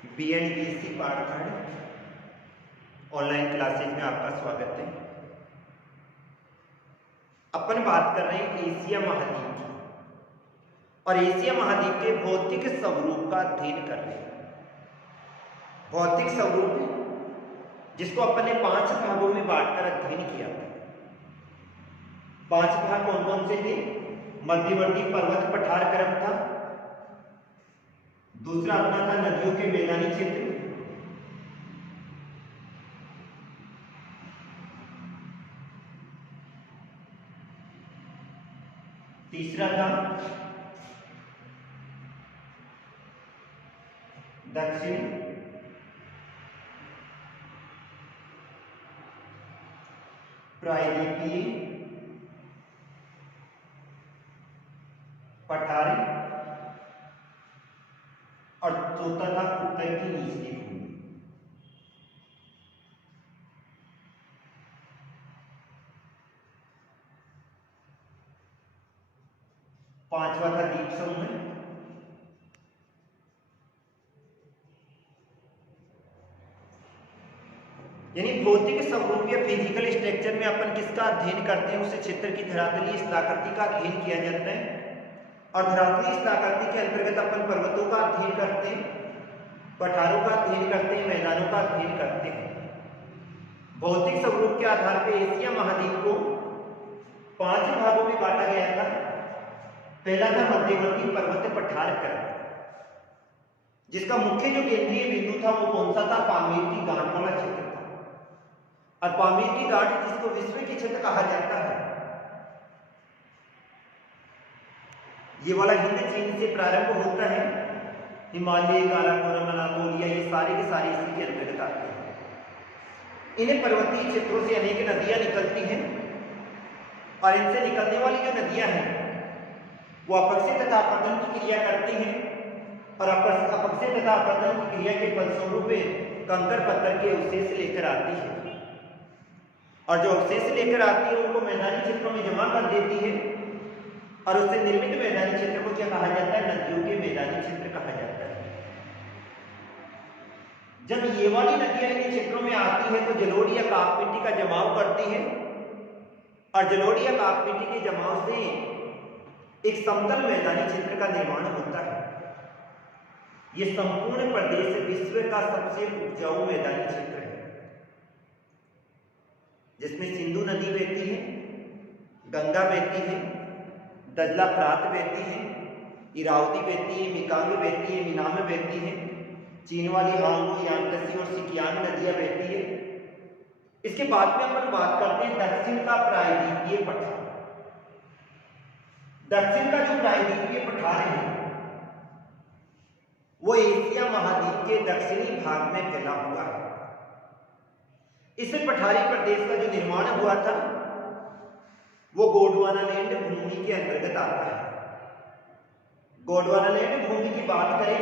BEd BSc part third online classes में आपका स्वागत है। अपन बात कर रहे हैं एशिया महाद्वीप की और एशिया महाद्वीप के भौतिक स्वरूप का अध्ययन कर रहे हैं। भौतिक स्वरूप जिसको अपन ने 5 भागों में बांटकर अध्ययन किया था। 5 भाग कौन कौन से थे? मध्यवर्ती पर्वत पठार क्रम था, दूसरा अपना था नदियों के मैदानी क्षेत्र, तीसरा था दक्षिण प्रायद्वीपीय पठार और चौथा था उत्तर की निचली भूमि। पांचवा था द्वीप समूह। यानी भौतिक स्वरूप या फिजिकल स्ट्रक्चर में अपन किसका अध्ययन करते हैं? उस क्षेत्र की धरातलीय स्थलाकृति का अध्ययन किया जाता है और धरातलीय स्थलाकृति के अंतर्गत अपन पर्वतों का अध्ययन करते हैं, पठारों का अध्ययन करते हैं, मैदानों का अध्ययन करते हैं। भौतिक स्वरूप के आधार पर एशिया महाद्वीप को 5 भागों में बांटा गया था। पहला था मध्यवर्ती पर्वत पठार क्रम, जिसका मुख्य जो केंद्रीय बिंदु था वो कौन सा था? पामीर की गांठ वाला क्षेत्र था। और पामीर की गांठ जिसको विश्व की क्षेत्र कहा जाता है, ये वाला हिंद चीन से प्रारंभ होता है, हिमालय, काराकोरम, अनातोलिया, ये सारे के सारे इसी के अंतर्गत आते हैं। इन्हें पर्वतीय क्षेत्रों से अनेक नदियां निकलती हैं और इनसे निकलने वाली जो नदियां हैं वो अपक्षय तथा अपरदन की क्रिया करती हैं और अपक्षय तथा अपरदन की क्रिया के फलस्वरूप कंकर पत्थर के अवशेष लेकर आती है और जो अवशेष लेकर आती है उनको मैदानी क्षेत्रों में जमा कर देती है और उससे निर्मित मैदानी क्षेत्र को क्या कहा जाता है? नदियों के मैदानी क्षेत्र कहा जाता है। जब ये वाली नदियां इन क्षेत्रों में आती है तो जलोढ़ या काप मिट्टी का जमाव करती है और जलोढ़ या काप मिट्टी के जमाव से एक समतल मैदानी क्षेत्र का निर्माण होता है। यह संपूर्ण प्रदेश विश्व का सबसे उपजाऊ मैदानी क्षेत्र है, जिसमें सिंधु नदी बहती है, गंगा बहती है, दजला प्रात बहती है, इरावती बहती है, मिकांग बहती है, मिनाम बहती है, चीन वाली हांगू, यांगत्से और सिकियांग नदियां बहती है। इसके बाद में अपन बात करते हैं दक्षिण का प्रायद्वीपीय पठार। दक्षिण का जो प्रायद्वीपीय पठार है वो एशिया महाद्वीप के दक्षिणी भाग में फैला हुआ है। इस पठारी प्रदेश का जो निर्माण हुआ था वो गोंडवानालैंड भूमि के अंतर्गत आता है। गोंडवानालैंड भूमि की बात करें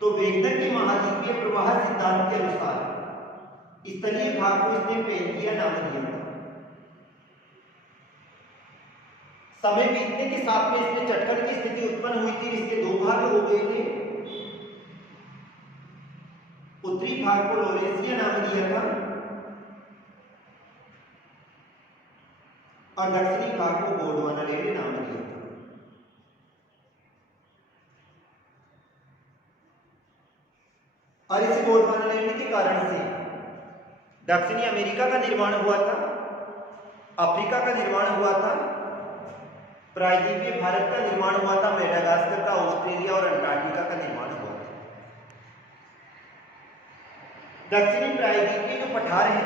तो वेगनर के महाद्वीपीय प्रवाह सिद्धांत के अनुसार स्थलीय भाग को इसने पेंजिया नाम दिया था। समय बीतने के साथ में इसमें चटखट की स्थिति उत्पन्न हुई थी, इसके 2 भाग हो गए थे। उत्तरी भाग को लॉरेशिया नाम दिया था और दक्षिणी भाग को गोंडवानालैंड नाम दिया था। और इस गोंडवानालैंड के कारण से दक्षिणी अमेरिका का निर्माण हुआ था, अफ्रीका का निर्माण हुआ था, प्रायद्वीपीय भारत का निर्माण हुआ था, मेडागास्कर का, ऑस्ट्रेलिया और अंटार्कटिका का निर्माण हुआ था। दक्षिणी प्रायद्वीपीय जो पठार है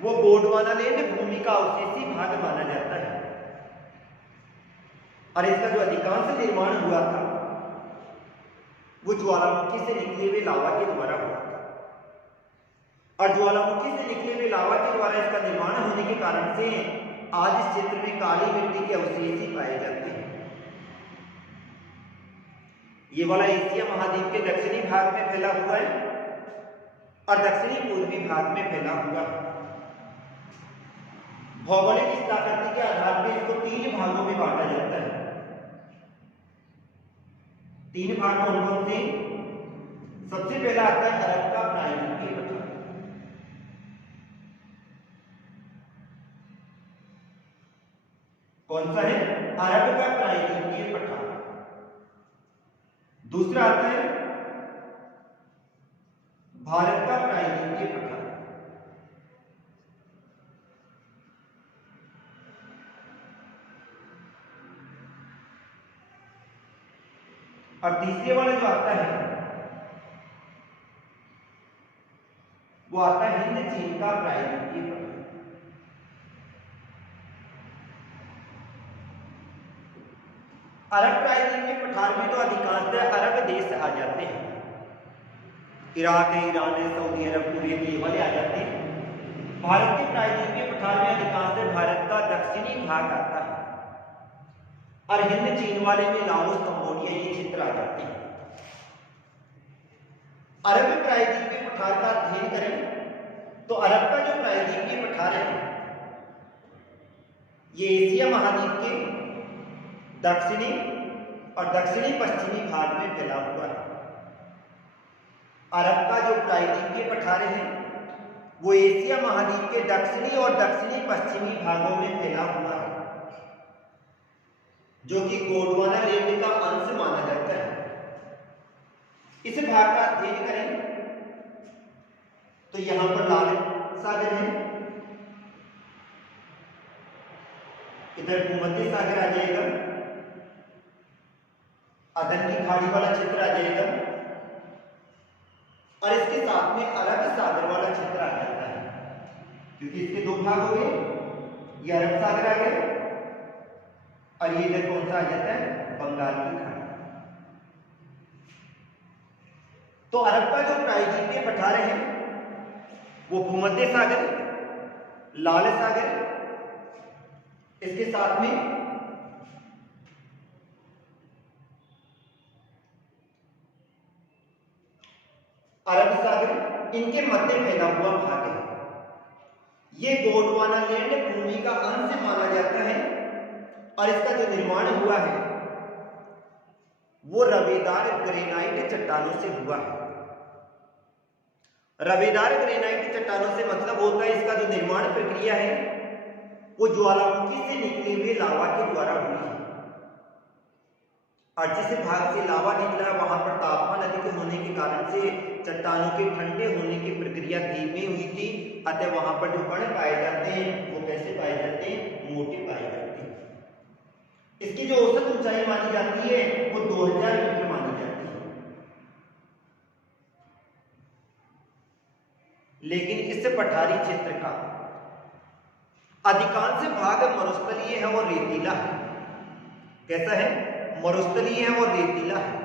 वो गोंडवानालैंड भूमि का अवशेषी भाग माना जाता है और इसका जो अधिकांश निर्माण हुआ था वो ज्वालामुखी से निकले हुए लावा के द्वारा हुआ था और ज्वालामुखी से निकले हुए लावा के द्वारा इसका निर्माण होने के कारण से आज इस क्षेत्र में काली मिट्टी के अवशेष ही पाए जाते हैं। ये वाला एशिया महाद्वीप के दक्षिणी भाग में फैला हुआ है और दक्षिणी पूर्वी भाग में फैला हुआ है। भौगोलिक स्थलाकृति के आधार पर इसको 3 भागों में बांटा जाता है। 3 भाग कौन कौन से? सबसे पहला आता है अरब का प्रायद्वीपीय पठार। कौन सा है? अरब का प्रायद्वीपीय पठार। दूसरा आता है भारत का प्रायद्वीपीय पठार। और तीसरे वाला जो आता है वो आता है हिंद चीन का प्रायद्वीपीय पठार। अरब प्रायद्वीपीय पठार में तो अधिकांशतः अरब देश आ जाते हैं, इराक है, ईरान है, सऊदी अरब, कुवैत, ये वाले आ जाते हैं। भारत के प्रायद्वीपीय पठार में अधिकांशतः भारत का दक्षिणी भाग आता है और हिंद चीन वाले में लाओस, कंबोडिया ये क्षेत्र आ जाते हैं। अरब प्रायद्वीपीय पठार का अध्ययन करें तो अरब का जो प्रायद्वीपीय पठार है ये एशिया महाद्वीप के दक्षिणी और दक्षिणी पश्चिमी भाग में फैला हुआ है। अरब का जो प्रायद्वीपीय पठार है वो एशिया महाद्वीप के दक्षिणी और दक्षिणी पश्चिमी भागों में फैला हुआ है, जो कि गोंडवाना लैंड का अंश माना जाता है। इस भाग का अध्ययन करें तो यहां पर लाल सागर है, इधर भूमध्य सागर आ जाएगा, अदन की खाड़ी वाला क्षेत्र आ जाएगा और इसके साथ में अरब सागर वाला क्षेत्र आ जाता है, क्योंकि इसके दो भाग हो गए, ये अरब सागर आ गया और ये इधर कौन सा आ जाता है? बंगाल की खाड़ी। तो अरब का जो प्रायद्वीपीय पठार है वो भूमध्य सागर, लाल सागर, इसके साथ में अरब सागर, इनके मध्य फैला हुआ भाग है। ये गोंडवाना लैंड भूमि का अंश माना जाता है और इसका जो निर्माण हुआ है वो रवेदार ग्रेनाइट चट्टानों से हुआ है। रवेदार ग्रेनाइट चट्टानों से मतलब होता है इसका जो निर्माण प्रक्रिया है वो ज्वालामुखी से निकले हुए लावा के द्वारा हुई है और जिस भाग से लावा निकला वहां पर तापमान अधिक होने के कारण से चट्टानों के ठंडे होने की प्रक्रिया धीमी हुई थी, अतः वहां पर जो कण पाए जाते हैं वो कैसे पाए जाते हैं? मोटे पाए जाते हैं। इसकी जो औसत ऊंचाई मानी जाती है वो 2000 मीटर मानी जाती है। लेकिन इस पठारी क्षेत्र का अधिकांश भाग मरुस्थलीय है और रेतीला है। कैसा है? मरुस्थलीय है और रेतीला है।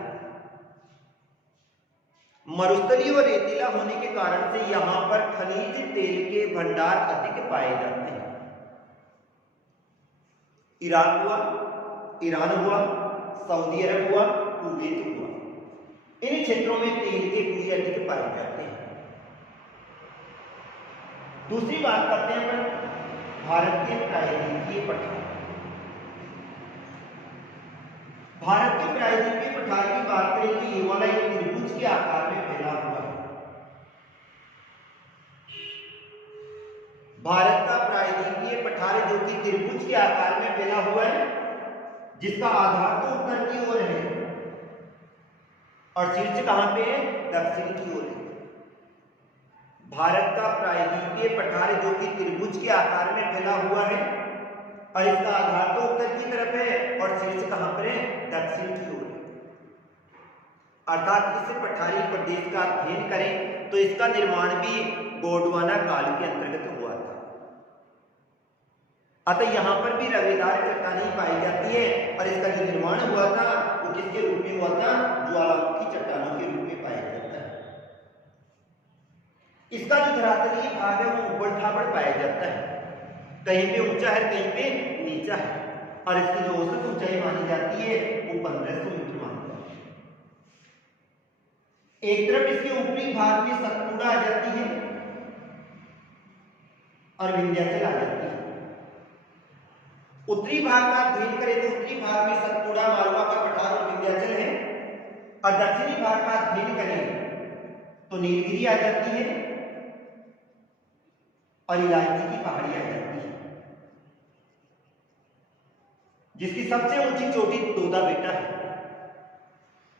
मरुस्थलीय और रेतीला होने के कारण से यहां पर खनिज तेल के भंडार अधिक पाए जाते हैं। इराक हुआ, ईरान हुआ, सऊदी अरब हुआ, कुवैत हुआ, इन क्षेत्रों में तेल के कुएं अधिक पाए जाते हैं। दूसरी बात करते हैं अपन भारत के प्रायद्वीपीय पठार। भारत के प्रायद्वीपीय पठार की बात करें तो ये वाला एक त्रिभुज के आकार में फैला हुआ है। भारत का प्रायद्वीपीय पठार जो कि त्रिभुज के आकार में फैला हुआ है, जिसका आधार तो उत्तर की ओर है और शीर्ष कहां पे है? दक्षिण की ओर है। भारत का प्रायद्वीपीय पठार जो कि त्रिभुज के आकार में फैला हुआ है और इसका आधार तो उत्तर की तरफ है और शीर्ष कहां पर है? दक्षिण की ओर। अर्थात इस पठारी प्रदेश का अध्ययन करें तो इसका निर्माण भी गोंडवाना काल के अंतर्गत हुआ था। अतः यहां पर भी रवेदार चट्टानें पाई जाती है और इसका जो निर्माण हुआ था वो किसके रूप में हुआ था? ज्वालामुखी चट्टानों के रूप में पाया जाता है। इसका जो धरातलीय भाग है वो ऊबड़ खाबड़ पाया जाता है, कहीं पे ऊंचा है कहीं पे नीचा है और इसकी जो औसत ऊंचाई मानी जाती है वो 1500 मीटर मानी जाती है। एक तरफ इसके ऊपरी भाग में सतपुड़ा आ जाती है और विंध्याचल आ जाती है। उत्तरी भाग का अध्ययन करें तो उत्तरी भाग में सतपुड़ा, मालवा का पठार और विंध्याचल है और दक्षिणी भाग का अध्ययन करें तो नीलगिरी आ जाती है और इलायची की पहाड़ी आ जाती है, जिसकी सबसे ऊंची चोटी दोदा बेटा है।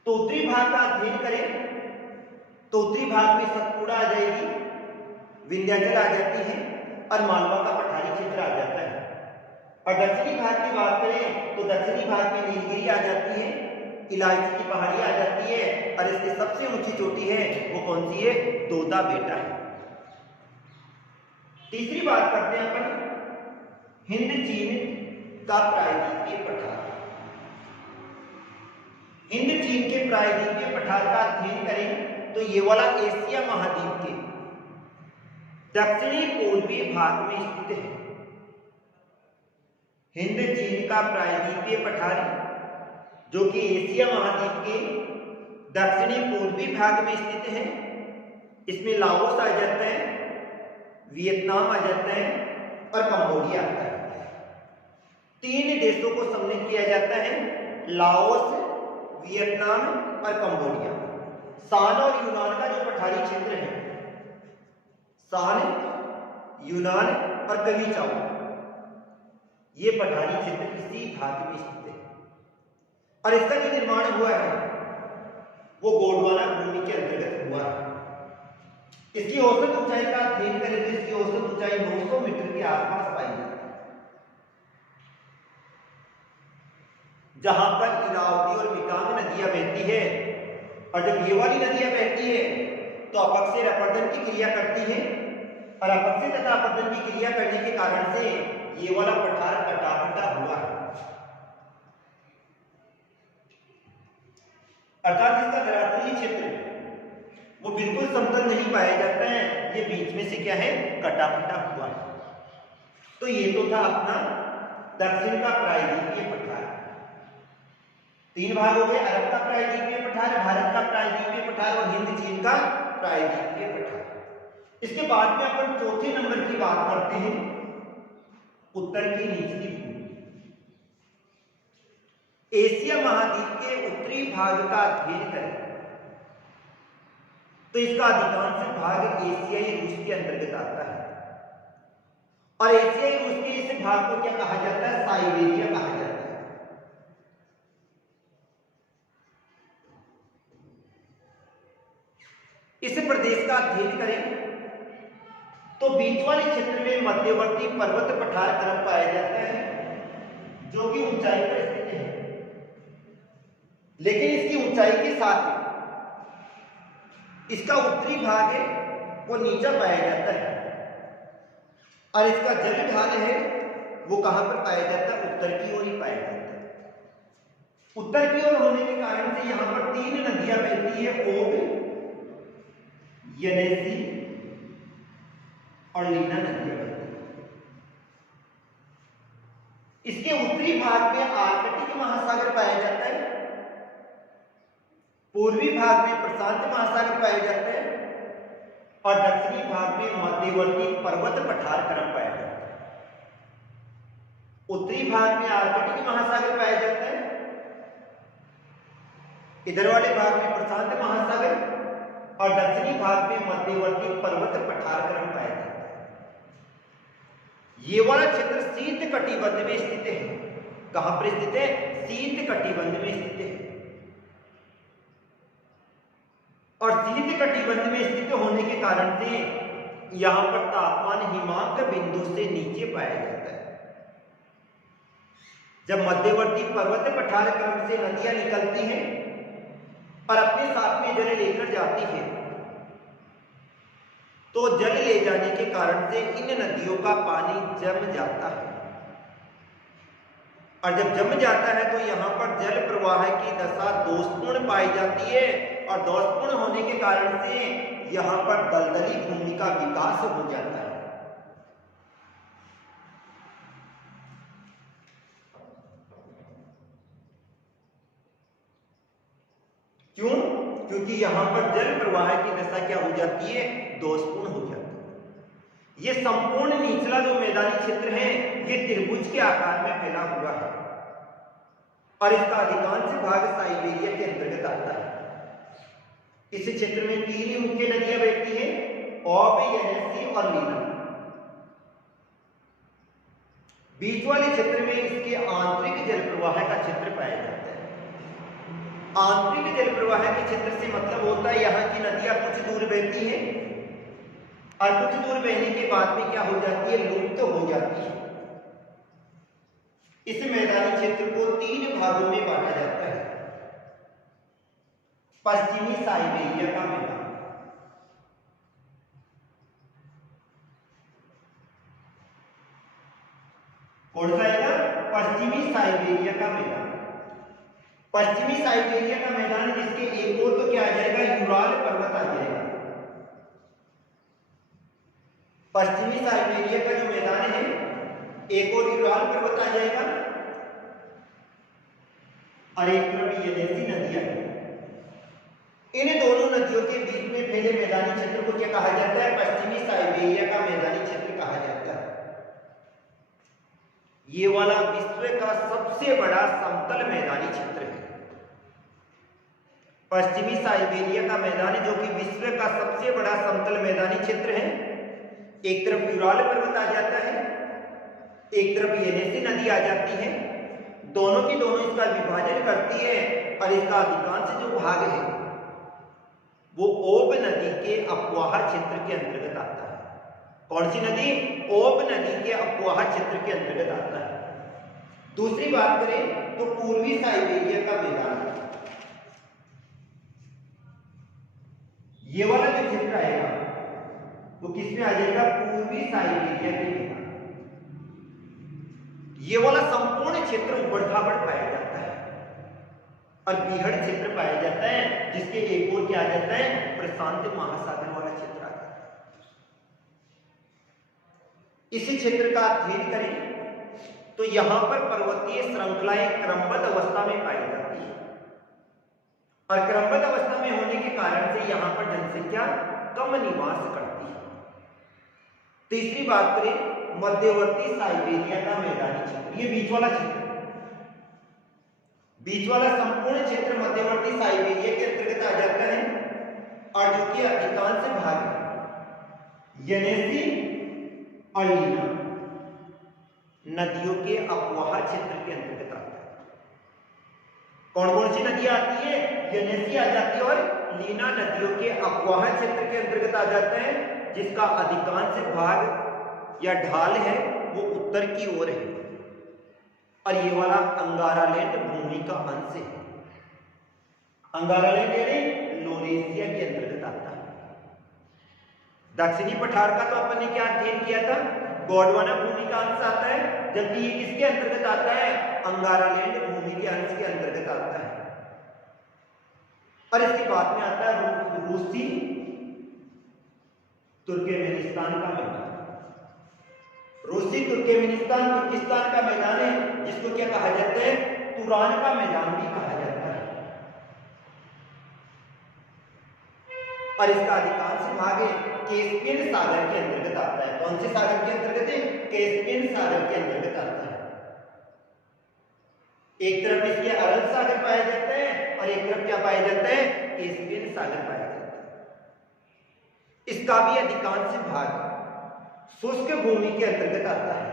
तो उत्तरी भाग का अध्ययन करें तो उत्तरी भाग में सतपुड़ा आ जाएगी, विंध्याचल आ जाती है और मालवा का पठारी क्षेत्र आ जाता है। और दक्षिणी भाग की बात करें तो दक्षिणी भाग में नीलगिरी आ जाती है, इलायची की पहाड़ी आ जाती है और इसकी सबसे ऊंची चोटी है वो कौन सी है? दोदा बेटा है। तीसरी बात करते हैं अपन हिंद चीन का प्रायद्वीपीय पठार। हिंद चीन के प्रायद्वीपीय पठार का अध्ययन करें तो ये वाला एशिया महाद्वीप के दक्षिणी पूर्वी भाग में स्थित है। हिंद चीन का प्रायद्वीपीय पठार जो कि एशिया महाद्वीप के दक्षिणी पूर्वी भाग में स्थित है। इसमें लाओस आ जाता है, वियतनाम आ जाता है और कंबोडिया आता है। 3 देशों को सम्मिलित किया जाता है, लाओस, वियतनाम और कंबोडिया। सान और यूनान का जो पठारी क्षेत्र है, सान, यूनान और कविचाओ, ये पठारी क्षेत्र इसी भाग में स्थित है। और इसका जो निर्माण हुआ है वो गोंडवाना भूमि के अंतर्गत हुआ है। इसकी औसत ऊंचाई का अध्ययन करें तो इसकी औसत ऊंचाई 900 मीटर के आसपास पाई जाती है। जहां पर इरावदी और मिकांग नदियां बहती है और जब ये वाली नदियां बहती है तो अपक्षय अपरदन की क्रिया करती है और अपक्षय तथा अपरदन की क्रिया करने के कारण से ये वाला पठार कटा हुआ है, अर्थात इसका धरातलीय क्षेत्र वो बिल्कुल समतल नहीं पाया जाता है, ये बीच में से क्या है? कटा हुआ है। तो ये तो था अपना दक्षिण का प्रायद्वीपीय पठार। 3 भाग हो गए, अरब का प्रायद्वीपीय पठार, भारत का प्रायद्वीपीय पठार और हिंद चीन का प्रायद्वीपीय पठार। इसके बाद में अपन चौथे नंबर की बात करते हैं, उत्तर की निचली भूमि। एशिया महाद्वीप के उत्तरी भाग का अध्ययन करें तो इसका अधिकांश भाग एशियाई रूस के अंतर्गत आता है और एशियाई रूस के इस भाग को क्या कहा जाता है? साइबेरिया कहा जाता है। इस प्रदेश का अध्ययन करें तो बीच वाले क्षेत्र में मध्यवर्ती पर्वत पठार क्रम पाया जाता है जो कि ऊंचाई पर स्थित है, लेकिन इसकी ऊंचाई के साथ इसका उत्तरी भाग है वो नीचा पाया जाता है और इसका जल ढाल है वो कहां पर पाया जाता है? उत्तर की ओर ही पाया जाता है। उत्तर की ओर होने के कारण से यहां पर 3 नदियां बहती है, ओब, यनेसी और लीना नदियां बहती है। इसके उत्तरी भाग में आर्कटिक महासागर पाया जाता है, पूर्वी भाग में प्रशांत महासागर पाया जाता है और दक्षिणी भाग में मध्यवर्ती पर्वत पठार क्रम पाया जाता है। उत्तरी भाग में आर्कटिक महासागर पाया जाता है, इधर वाले भाग में प्रशांत महासागर और दक्षिणी भाग में मध्यवर्ती पर्वत पठार क्रम पाया जाता है। ये वाला क्षेत्र शीत कटिबंध में स्थित है। कहां पर स्थित है? शीत कटिबंध में स्थित है और शीत कटिबंध में स्थित होने के कारण से यहां पर तापमान हिमांक बिंदु से नीचे पाया जाता है। जब मध्यवर्ती पर्वत पठार क्रम से नदियां निकलती हैं और अपने साथ में जल लेकर जाती है तो जल ले जाने के कारण से इन नदियों का पानी जम जाता है और जब जम जाता है तो यहां पर जल प्रवाह की दशा दोषपूर्ण पाई जाती है और दोषपूर्ण होने के कारण से यहां पर दलदली भूमि का विकास हो जाता है। क्यों? क्योंकि यहां पर जल प्रवाह की दशा क्या हो जाती है? दोषपूर्ण हो जाती है। यह संपूर्ण निचला जो मैदानी क्षेत्र है ये त्रिभुज के आकार में फैला हुआ है और इसका अधिकांश भाग साइबेरिया के अंतर्गत आता है। इस क्षेत्र में 3 ही मुख्य नदियां बहती हैं, ओब, येनेसी और लीना। बीच वाले क्षेत्र में इसके आंतरिक जल प्रवाह का क्षेत्र पाया जाता है। आंतरिक जल प्रवाह के क्षेत्र से मतलब होता है यहाँ की नदियां कुछ दूर बहती हैं और कुछ दूर बहने के बाद में क्या हो जाती है, लुप्त हो जाती है। इस मैदानी क्षेत्र को 3 भागों में बांटा जाता है। पश्चिमी साइबेरिया का मैदान, कौन सा आएगा, पश्चिमी साइबेरिया का मैदान। पश्चिमी साइबेरिया का मैदान जिसके एक ओर तो क्या आ जाएगा, यूराल पर्वत आ जाएगा। पश्चिमी साइबेरिया का जो मैदान है एक और यूराल पर्वत आ जाएगा और एक तरफ येनेसी नदी आएगी। इन दोनों नदियों के बीच में फैले मैदानी क्षेत्र को क्या कहा जाता है, पश्चिमी साइबेरिया का मैदानी क्षेत्र कहा जाता है। ये वाला विश्व का सबसे बड़ा समतल मैदानी क्षेत्र है। पश्चिमी साइबेरिया का मैदान जो कि विश्व का सबसे बड़ा समतल मैदानी क्षेत्र है। एक तरफ यूराल पर्वत आ जाता है, एक तरफ येनेसी नदी आ जाती है। दोनों की दोनों इसका विभाजन करती है और इसका अधिकांश जो भाग है वो ओब नदी के अपवाह क्षेत्र के अंतर्गत आता है। कौन सी नदी, ओब नदी के अपवाह क्षेत्र के अंतर्गत आता है। दूसरी बात करें तो पूर्वी साइबेरिया का मैदान, ये वाला जो क्षेत्र आएगा वो किसमें आ जाएगा, पूर्वी साइबेरिया के मैदान। ये वाला संपूर्ण क्षेत्र उबड़-खाबड़ पाया जाता है और बीहड़ क्षेत्र पाया जाता है, जिसके एक ओर क्या आ जाता है, प्रशांत महासागर वाला क्षेत्र आ जाता है। इसी क्षेत्र का अध्ययन करें तो यहां पर पर्वतीय श्रृंखलाएं क्रमबद्ध अवस्था में पाई जाती है और क्रमबद्ध अवस्था में होने के कारण से यहां पर जनसंख्या कम निवास करती है। तीसरी बात करें मध्यवर्ती साइबेरिया का मैदानी क्षेत्र, ये बीच वाला क्षेत्र, बीच वाला संपूर्ण क्षेत्र मध्यवर्ती साइबेरिया के अंतर्गत आ जाता है और जो कि अधिकांश भाग येनेसी और लीना नदियों के अपवाह क्षेत्र के अंतर्गत आता है। कौन कौन सी नदियां आती है, येनेसी आ जाती है और लीना नदियों के अपवाह क्षेत्र के अंतर्गत आ जाते हैं, जिसका अधिकांश भाग या ढाल है वो उत्तर की ओर है और ये वाला अंगारालैंड भूमि का अंश है। अंगारालैंड यानी लोरेशिया के अंतर्गत आता है। दक्षिणी पठार का तो अपन ने क्या अध्ययन किया था, गोंडवाना भूमि का अंश आता है, जबकि ये किसके अंतर्गत आता है, अंगारालैंड भूमि के अंश के अंतर्गत आता है। और इसके बाद में आता है रूसी तुर्कमेनिस्तान का मैदान। रूसी तुर्कमेनिस्तान तुर्किस्तान का मैदान है, जिसको क्या कहा जाता है, तुरान का मैदान भी कहा जाता है। और इसका अधिकांश भाग कैस्पियन सागर के अंतर्गत आता है। कौन से सागर के अंतर्गत है, कैस्पियन सागर के अंतर्गत आता है। एक तरफ इसके अरब सागर पाया जाता है और एक तरफ क्या पाया जाता है, कैस्पियन सागर पाया जाता है। इसका भी अधिकांश भाग शुष्क भूमि के अंतर्गत आता है।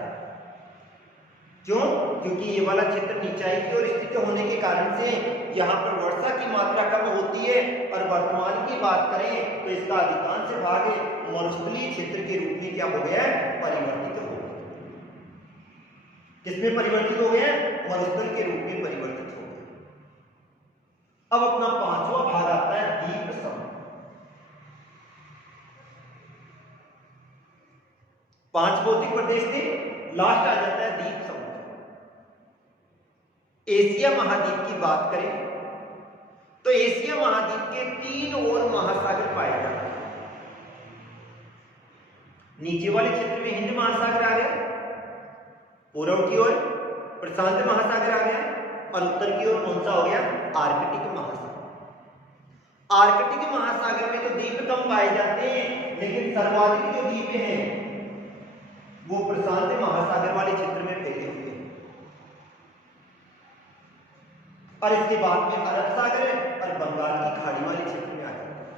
क्यों, क्योंकि ये वाला क्षेत्र नीचाई की ओर स्थित होने के कारण से यहाँ पर वर्षा की मात्रा कम होती है और वर्तमान की बात करें तो इसका अधिकांश भाग मरुस्थलीय क्षेत्र के रूप में क्या हो गया है, परिवर्तित हो गया। किसमें परिवर्तित हो गया, मरुस्थल के रूप में परिवर्तित हो गया। अब अपना पांचवा भाग आता है द्वीप समूह। पांच भौतिक प्रदेश थे, लास्ट आ जाता है द्वीप समूह। एशिया महाद्वीप की बात करें तो एशिया महाद्वीप के 3 और महासागर पाए जाते हैं। नीचे वाले क्षेत्र में हिंद महासागर आ गया, पूर्व की ओर प्रशांत महासागर आ गया और उत्तर की ओर कौन सा हो गया, आर्कटिक महासागर। आर्कटिक महासागर में तो द्वीप कम पाए जाते हैं, लेकिन सर्वाधिक जो द्वीप हैं वो प्रशांत महासागर वाले क्षेत्र में फैले हुए हैं। और इसके बाद में अरब सागर और बंगाल की खाड़ी वाले क्षेत्र में आ जाता है।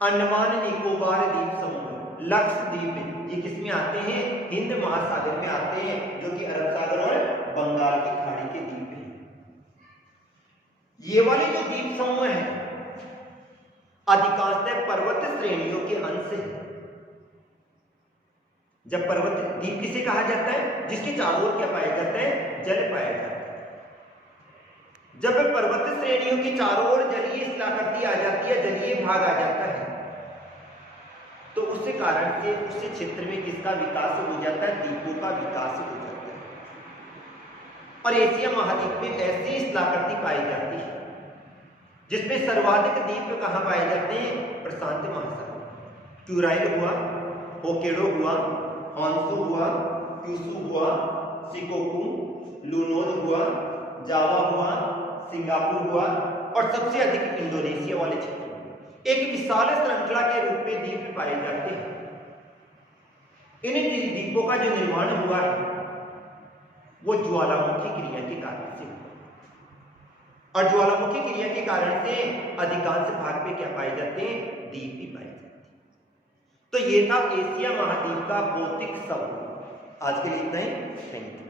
अंडमान निकोबार द्वीप समूह, लक्षद्वीप, ये किसमें आते हैं? हिंद महासागर में आते हैं, जो कि अरब सागर और बंगाल की खाड़ी के द्वीप हैं। ये वाले जो द्वीप समूह हैं अधिकांशतः पर्वत श्रेणियों के अंश हैं। जब पर्वत द्वीप किसे कहा जाता है? जिसके चारों ओर क्या पाया जाता है? जल पाया जाता है। जब पर्वत श्रेणियों के चारों ओर जलीय शिलाकृति आ जाती है, जलीय भाग आ जाता है, तो उसके कारण से उस क्षेत्र में किसका विकास हो जाता है? द्वीपों का विकास हो जाता है। और एशिया महाद्वीप में ऐसी शिलाकृति पाई जाती है जिसमें सर्वाधिक द्वीप कहां पाए जाते हैं? प्रशांत महासागर। क्यूराइल हुआ, होकेडो हुआ, हॉन्शू हुआ, क्यूशू हुआ, शिकोकू, लूनोद हुआ, जावा हुआ, सिंगापुर हुआ, और सबसे अधिक इंडोनेशिया वाले क्षेत्र एक विशाल श्रृंखला के रूप में द्वीप पाए जाते हैं। इन द्वीपों का जो निर्माण हुआ है वो ज्वालामुखी क्रिया के कारण से, और ज्वालामुखी क्रिया के कारण से अधिकांश भाग पे क्या पाए जाते हैं? द्वीप भी पाए जाते हैं। तो ये था एशिया महाद्वीप का भौतिक समूह। आज के लिए इतना ही। Thank you.